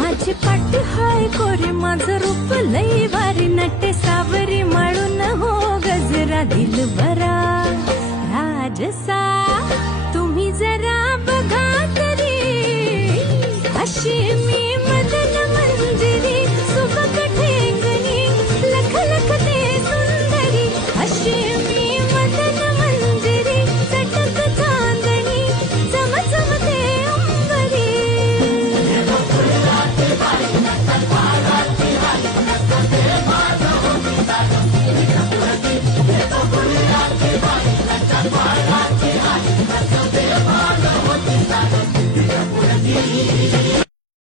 माझी पाटी हाय कोरी माझं रूप लई वारी नटे सावरी माळून हो गजरा दिलबरा राजसा तुम्ही जरा बघा तरी अशी मी मदन मंजिरी सुबक ठेंगणी लख लखते सुंदरी अशी मी मदन मंजिरी चटक चांदणी चमचमते अंबरी